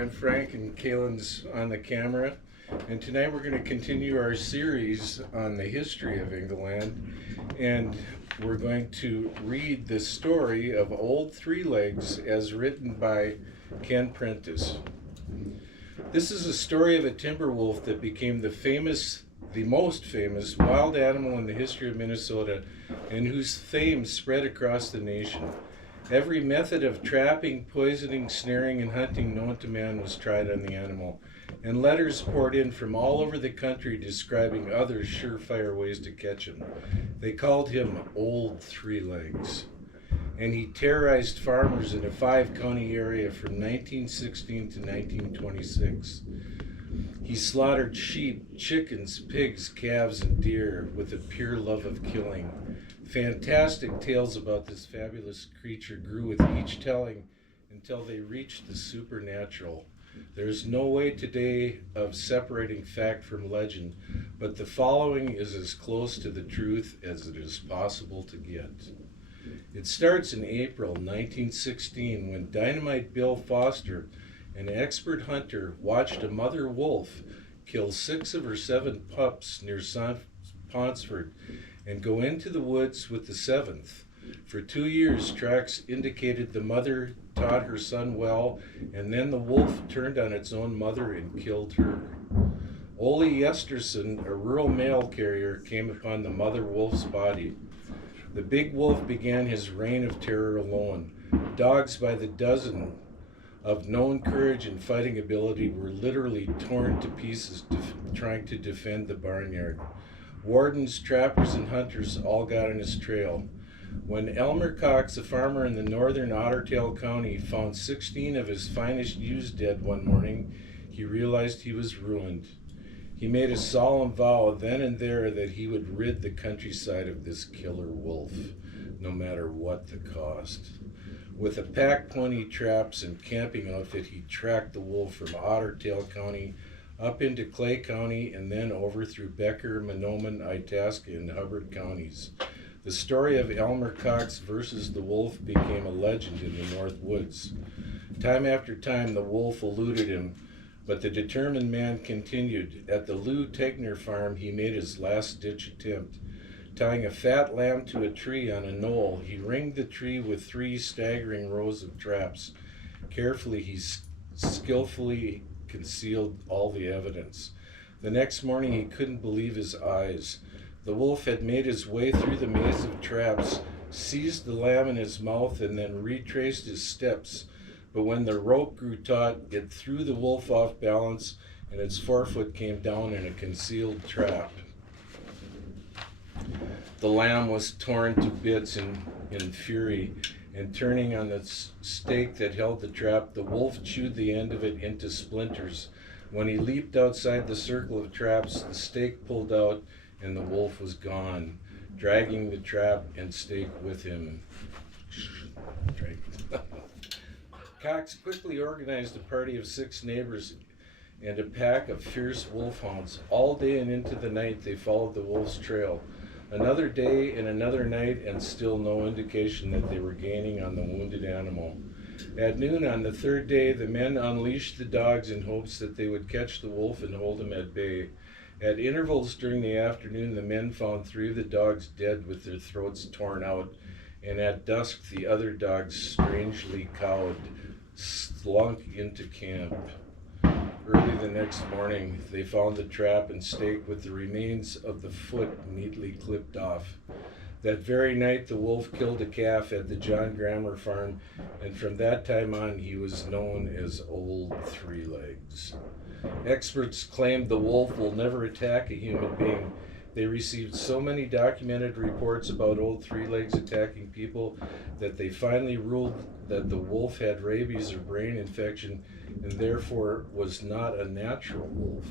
I'm Frank, and Kaylin's on the camera. And tonight we're going to continue our series on the history of Ingaland. And we're going to read the story of Old Three Legs as written by Ken Prentice. This is a story of a timber wolf that became the most famous wild animal in the history of Minnesota, and whose fame spread across the nation. Every method of trapping, poisoning, snaring, and hunting known to man was tried on the animal, and letters poured in from all over the country describing other surefire ways to catch him. They called him Old Three Legs, and he terrorized farmers in a 5-county area from 1916 to 1926. He slaughtered sheep, chickens, pigs, calves, and deer with a pure love of killing. Fantastic tales about this fabulous creature grew with each telling until they reached the supernatural. There is no way today of separating fact from legend, but the following is as close to the truth as it is possible to get. It starts in April 1916 when Dynamite Bill Foster, an expert hunter, watched a mother wolf kill 6 of her 7 pups near Ponsford and go into the woods with the 7th. For 2 years, tracks indicated the mother taught her son well, and then the wolf turned on its own mother and killed her. Ole Yesterson, a rural mail carrier, came upon the mother wolf's body. The big wolf began his reign of terror alone. Dogs by the dozen of known courage and fighting ability were literally torn to pieces trying to defend the barnyard. Wardens, trappers, and hunters all got on his trail. When Elmer Cox, a farmer in the northern Ottertail County, found 16 of his finest ewes dead one morning, he realized he was ruined. He made a solemn vow then and there that he would rid the countryside of this killer wolf, no matter what the cost. With a pack pony, traps, and camping outfit, he tracked the wolf from Ottertail County up into Clay County and then over through Becker, Mahnomen, Itasca, and Hubbard counties. The story of Elmer Cox versus the wolf became a legend in the North Woods. Time after time, the wolf eluded him, but the determined man continued. At the Lou Tegner farm, he made his last-ditch attempt. Tying a fat lamb to a tree on a knoll, he ringed the tree with 3 staggering rows of traps. Carefully, he skillfully concealed all the evidence. The next morning, he couldn't believe his eyes. The wolf had made his way through the maze of traps, seized the lamb in his mouth, and then retraced his steps. But when the rope grew taut, it threw the wolf off balance, and its forefoot came down in a concealed trap. The lamb was torn to bits in fury, and turning on the stake that held the trap, the wolf chewed the end of it into splinters. When he leaped outside the circle of traps, the stake pulled out, and the wolf was gone, dragging the trap and stake with him. Cox quickly organized a party of 6 neighbors and a pack of fierce wolfhounds. All day and into the night, they followed the wolf's trail. Another day and another night, and still no indication that they were gaining on the wounded animal. At noon on the 3rd day, the men unleashed the dogs in hopes that they would catch the wolf and hold him at bay. At intervals during the afternoon, the men found 3 of the dogs dead with their throats torn out, and at dusk the other dogs, strangely cowed, slunk into camp. Early the next morning, they found the trap and stake with the remains of the foot neatly clipped off. That very night, the wolf killed a calf at the John Grammer farm, and from that time on, he was known as Old Three Legs. Experts claimed the wolf will never attack a human being. They received so many documented reports about Old Three Legs attacking people that they finally ruled that the wolf had rabies or brain infection and therefore was not a natural wolf.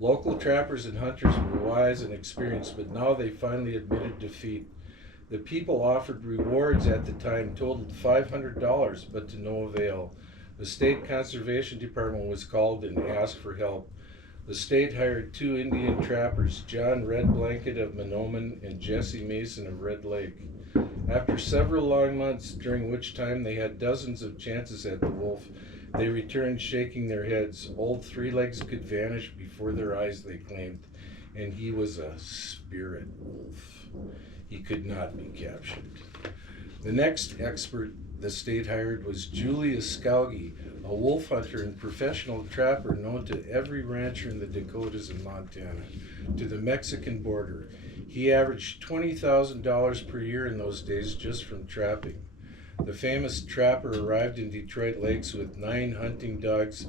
Local trappers and hunters were wise and experienced, but now they finally admitted defeat. The people offered rewards at the time totaled $500, but to no avail. The State Conservation Department was called and asked for help. The state hired 2 Indian trappers, John Red Blanket of Mahnomen and Jesse Mason of Red Lake. After several long months, during which time they had dozens of chances at the wolf, They returned shaking their heads. Old Three Legs could vanish before their eyes, they claimed, and he was a spirit wolf. He could not be captured. The next expert the state hired was Julius Skauge, a wolf hunter and professional trapper known to every rancher in the Dakotas and Montana, to the Mexican border. He averaged $20,000 per year in those days just from trapping. The famous trapper arrived in Detroit Lakes with 9 hunting dogs,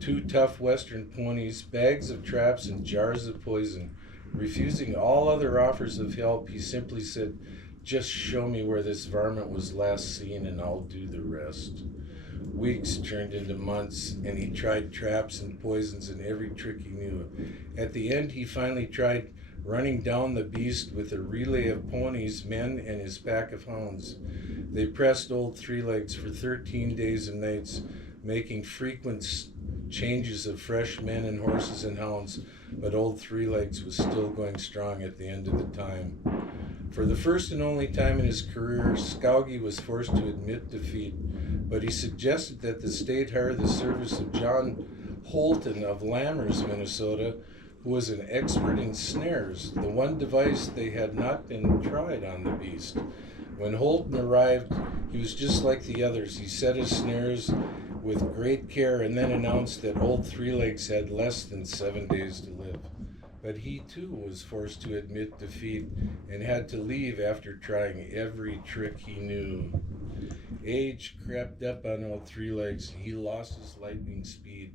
2 tough western ponies, bags of traps, and jars of poison. Refusing all other offers of help, he simply said, "Just show me where this varmint was last seen and I'll do the rest." Weeks turned into months, and he tried traps and poisons and every trick he knew. At the end, he finally tried running down the beast with a relay of ponies, men, and his pack of hounds. They pressed Old Three Legs for 13 days and nights, making frequent changes of fresh men and horses and hounds, but Old Three Legs was still going strong at the end of the time. For the first and only time in his career, Skauge was forced to admit defeat, but he suggested that the state hire the service of John Holton of Lammers, Minnesota, who was an expert in snares, the one device they had not been tried on the beast. When Holton arrived, he was just like the others. He set his snares with great care and then announced that Old Three Legs had less than 7 days to live. But he too was forced to admit defeat and had to leave after trying every trick he knew. Age crept up on Old Three Legs. He lost his lightning speed,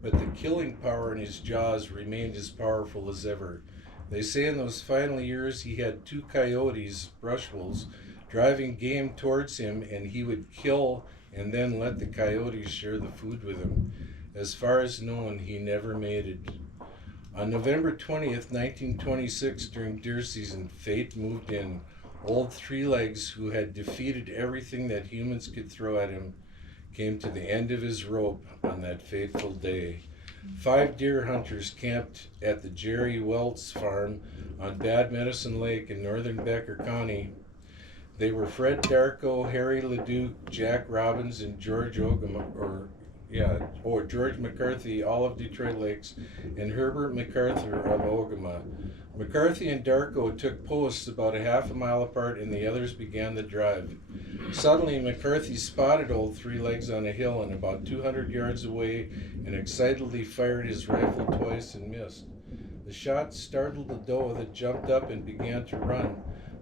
but the killing power in his jaws remained as powerful as ever. They say in those final years he had 2 coyotes, brush wolves, driving game towards him, and he would kill and then let the coyotes share the food with him. As far as known, he never mated. On November 20th, 1926, during deer season, fate moved in. Old Three Legs, who had defeated everything that humans could throw at him, came to the end of his rope on that fateful day. 5 deer hunters camped at the Jerry Welts farm on Bad Medicine Lake in northern Becker County. They were Fred Darko, Harry Leduc, Jack Robbins, and George McCarthy, all of Detroit Lakes, and Herbert MacArthur of Ogama. McCarthy and Darko took posts about a half a mile apart, and the others began the drive. Suddenly, McCarthy spotted Old Three Legs on a hill and about 200 yards away and excitedly fired his rifle twice and missed. The shot startled the doe that jumped up and began to run.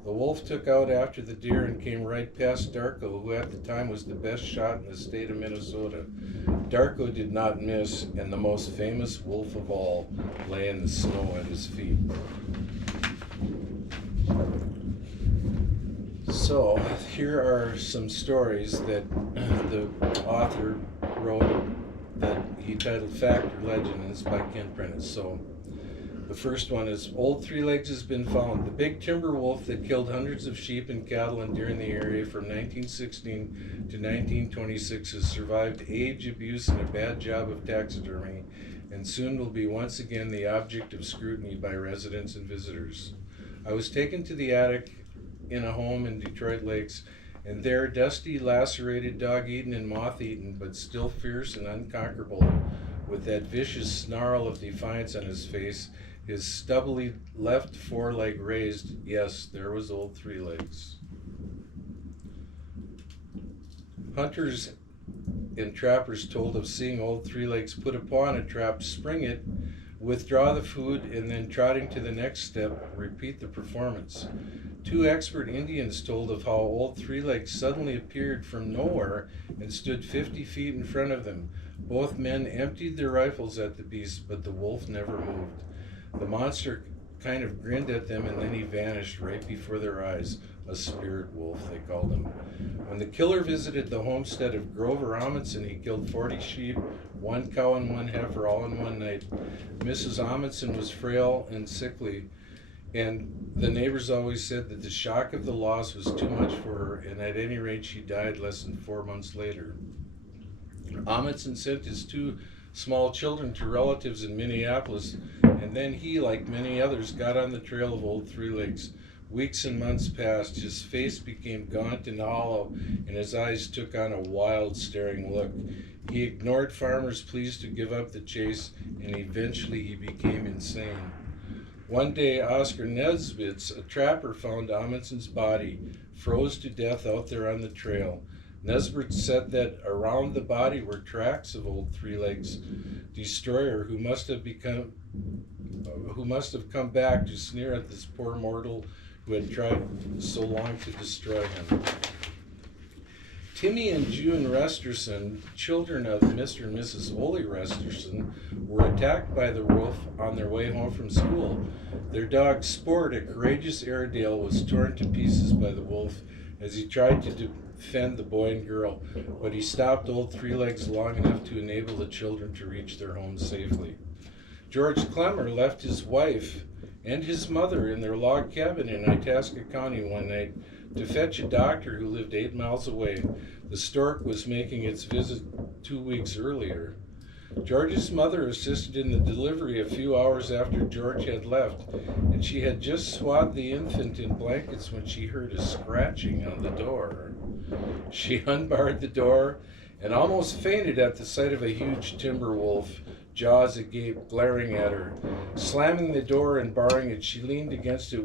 The wolf took out after the deer and came right past Darko, who at the time was the best shot in the state of Minnesota. Darko did not miss, and the most famous wolf of all lay in the snow at his feet. So, here are some stories that the author wrote that he titled Fact or Legend, and it's by Ken Prentice. So, the first one is, Old Three Legs has been found. The big timber wolf that killed hundreds of sheep and cattle and deer in the area from 1916 to 1926 has survived age, abuse, and a bad job of taxidermy, and soon will be once again the object of scrutiny by residents and visitors. I was taken to the attic in a home in Detroit Lakes, and there, dusty, lacerated, dog-eaten, and moth-eaten, but still fierce and unconquerable, with that vicious snarl of defiance on his face, his stubbly left foreleg raised, yes, there was Old Three Legs. Hunters and trappers told of seeing Old Three Legs put upon a trap, spring it, withdraw the food, and then trotting to the next step, repeat the performance. 2 expert Indians told of how Old Three Legs suddenly appeared from nowhere and stood 50 feet in front of them. Both men emptied their rifles at the beast, but the wolf never moved. The monster kind of grinned at them, and then he vanished right before their eyes. A spirit wolf, they called him. When the killer visited the homestead of Grover Amundsen, he killed 40 sheep, 1 cow, and 1 heifer, all in one night. Mrs. Amundsen was frail and sickly, and the neighbors always said that the shock of the loss was too much for her, and at any rate she died less than 4 months later. Amundsen sent his 2 small children to relatives in Minneapolis, and then he, like many others, got on the trail of Old Three Legs. Weeks and months passed. His face became gaunt and hollow, and his eyes took on a wild, staring look. He ignored farmers' pleas to give up the chase, and eventually he became insane. One day, Oscar Nesbitz, a trapper, found Amundson's body, froze to death out there on the trail. Nesbitz said that around the body were tracks of old Three Legs' destroyer, who must have come back to sneer at this poor mortal who had tried so long to destroy him. Timmy and June Resterson, children of Mr. and Mrs. Ole Resterson, were attacked by the wolf on their way home from school. Their dog Sport, a courageous Airedale, was torn to pieces by the wolf as he tried to defend the boy and girl, but he stopped old Three Legs long enough to enable the children to reach their homes safely. George Clemmer left his wife and his mother in their log cabin in Itasca County one night to fetch a doctor who lived 8 miles away. The stork was making its visit 2 weeks earlier. George's mother assisted in the delivery a few hours after George had left, and she had just swathed the infant in blankets when she heard a scratching on the door. She unbarred the door and almost fainted at the sight of a huge timber wolf, jaws agape, glaring at her. Slamming the door and barring it, she leaned against it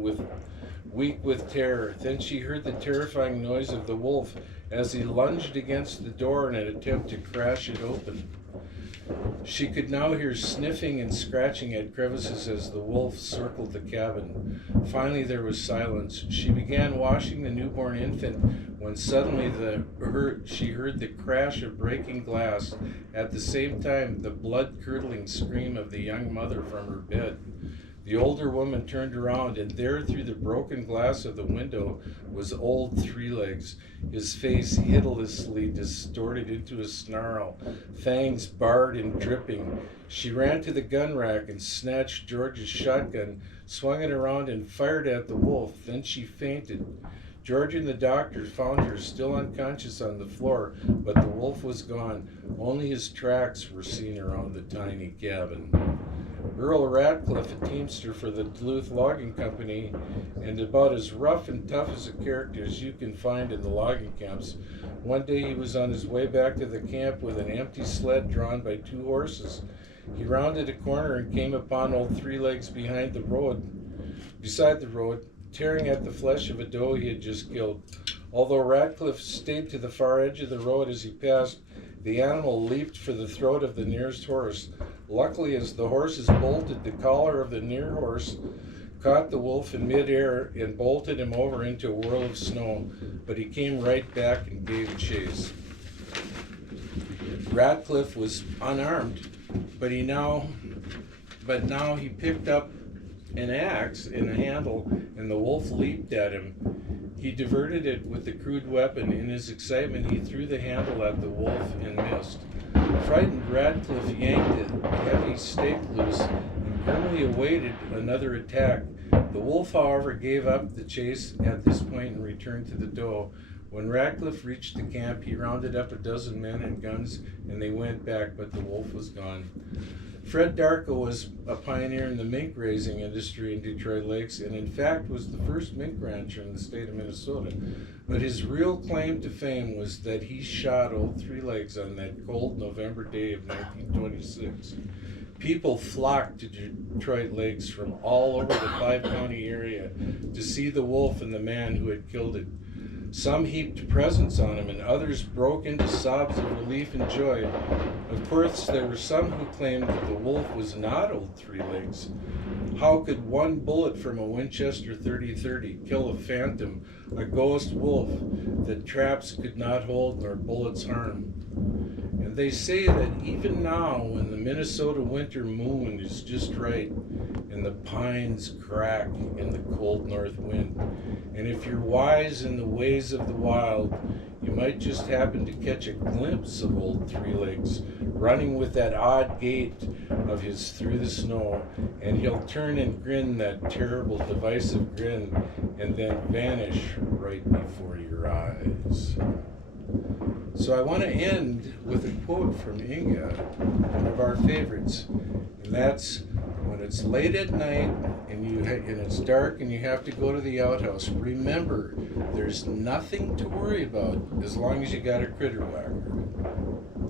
weak with terror. Then she heard the terrifying noise of the wolf as he lunged against the door in an attempt to crash it open. She could now hear sniffing and scratching at crevices as the wolf circled the cabin. Finally there was silence. She began washing the newborn infant when suddenly she heard the crash of breaking glass. At the same time, the blood-curdling scream of the young mother from her bed. The older woman turned around, and there through the broken glass of the window was old Three Legs, his face hideously distorted into a snarl, fangs barred and dripping. She ran to the gun rack and snatched George's shotgun, swung it around and fired at the wolf. Then she fainted. George and the doctor found her still unconscious on the floor, but the wolf was gone. Only his tracks were seen around the tiny cabin. Earl Ratcliffe, a teamster for the Duluth Logging Company, and about as rough and tough as a character as you can find in the logging camps. One day he was on his way back to the camp with an empty sled drawn by 2 horses. He rounded a corner and came upon old Three Legs beside the road, tearing at the flesh of a doe he had just killed. Although Ratcliffe stayed to the far edge of the road as he passed, the animal leaped for the throat of the nearest horse. Luckily, as the horses bolted, the collar of the near horse caught the wolf in midair and bolted him over into a whirl of snow, but he came right back and gave chase. Ratcliffe was unarmed, but now he picked up an axe and a handle, and the wolf leaped at him. He diverted it with the crude weapon. In his excitement, he threw the handle at the wolf and missed. Frightened, Ratcliffe yanked a heavy stake loose and grimly awaited another attack. The wolf, however, gave up the chase at this point and returned to the doe. When Ratcliffe reached the camp, he rounded up a dozen men and guns, and they went back, but the wolf was gone. Fred Darko was a pioneer in the mink raising industry in Detroit Lakes, and in fact was the first mink rancher in the state of Minnesota. But his real claim to fame was that he shot old Three Legs on that cold November day of 1926. People flocked to Detroit Lakes from all over the 5-county area to see the wolf and the man who had killed it. Some heaped presents on him, and others broke into sobs of relief and joy. Of course, there were some who claimed that the wolf was not old Three Legs. How could one bullet from a Winchester .30-30 kill a phantom, a ghost wolf that traps could not hold nor bullets harm? And they say that even now, when the Minnesota winter moon is just right, and the pines crack in the cold north wind, and if you're wise in the ways of the wild, you might just happen to catch a glimpse of old Three Legs running with that odd gait of his through the snow, and he'll turn and grin that terrible divisive grin and then vanish right before your eyes. So I want to end with a quote from Inga, one of our favorites, and that's, "When when it's late at night and it's dark and you have to go to the outhouse, remember there's nothing to worry about as long as you got a critter whacker.